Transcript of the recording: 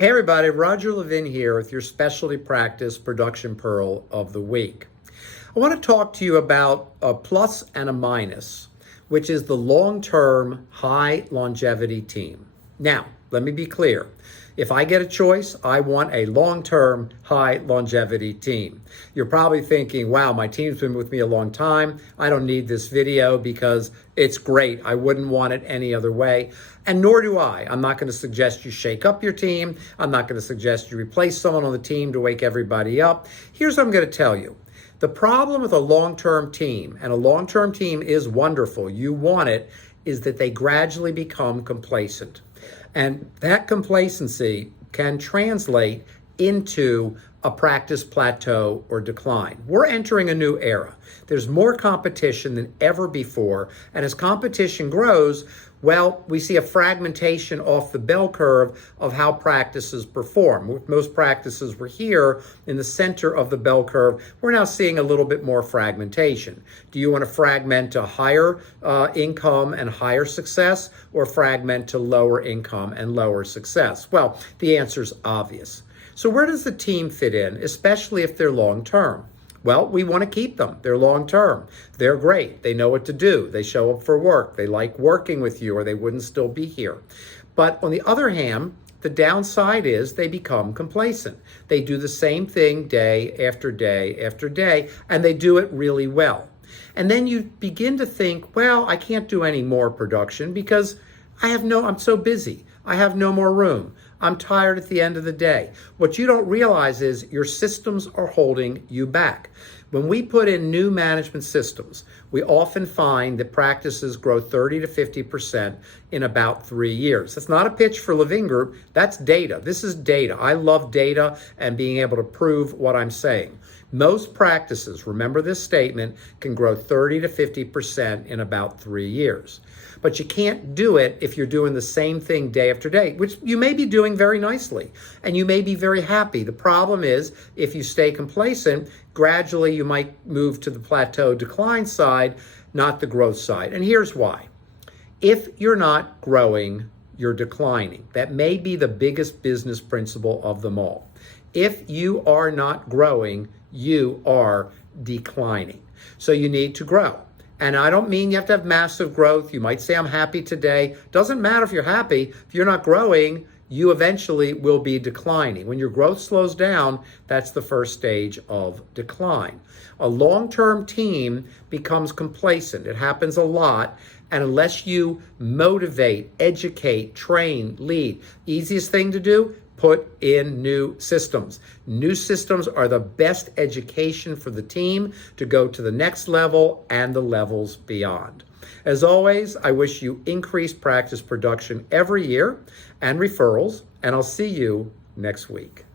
Hey everybody, Roger Levin here with your specialty practice production pearl of the week. I want to talk to you about a plus and a minus, which is the long-term high longevity team. Now, let me be clear. If I get a choice, I want a long-term high longevity team. You're probably thinking, wow, my team's been with me a long time. I don't need this video because it's great. I wouldn't want it any other way. And nor do I. I'm not going to suggest you shake up your team. I'm not going to suggest you replace someone on the team to wake everybody up. Here's what I'm going to tell you. The problem with a long-term team, and a long-term team is wonderful, you want it, is that they gradually become complacent. And that complacency can translate into a practice plateau or decline. We're entering a new era. There's more competition than ever before. And as competition grows, well, we see a fragmentation off the bell curve of how practices perform. Most practices were here in the center of the bell curve. We're now seeing a little bit more fragmentation. Do you want to fragment to higher income and higher success, or fragment to lower income and lower success? Well, the answer is obvious. So where does the team fit in, especially if they're long-term? Well, we want to keep them. They're long-term. They're great. They know what to do. They show up for work. They like working with you, or they wouldn't still be here. But on the other hand, the downside is they become complacent. They do the same thing day after day after day, and they do it really well. And then you begin to think, well, I can't do any more production because I'm so busy. I have no more room. I'm tired at the end of the day. What you don't realize is your systems are holding you back. When we put in new management systems, we often find that practices grow 30 to 50% in about 3 years. That's not a pitch for Levin Group. That's data. This is data. I love data and being able to prove what I'm saying. Most practices, remember this statement, can grow 30 to 50% in about 3 years. But you can't do it if you're doing the same thing day after day, which you may be doing very nicely, and you may be very happy. The problem is, if you stay complacent, gradually you might move to the plateau decline side, not the growth side. And here's why. If you're not growing, you're declining. That may be the biggest business principle of them all. If you are not growing, you are declining. So you need to grow. And I don't mean you have to have massive growth. You might say, I'm happy today. Doesn't matter if you're happy. If you're not growing, you eventually will be declining. When your growth slows down, that's the first stage of decline. A long-term team becomes complacent. It happens a lot. And unless you motivate, educate, train, lead, easiest thing to do, put in new systems. New systems are the best education for the team to go to the next level and the levels beyond. As always, I wish you increased practice production every year and referrals, and I'll see you next week.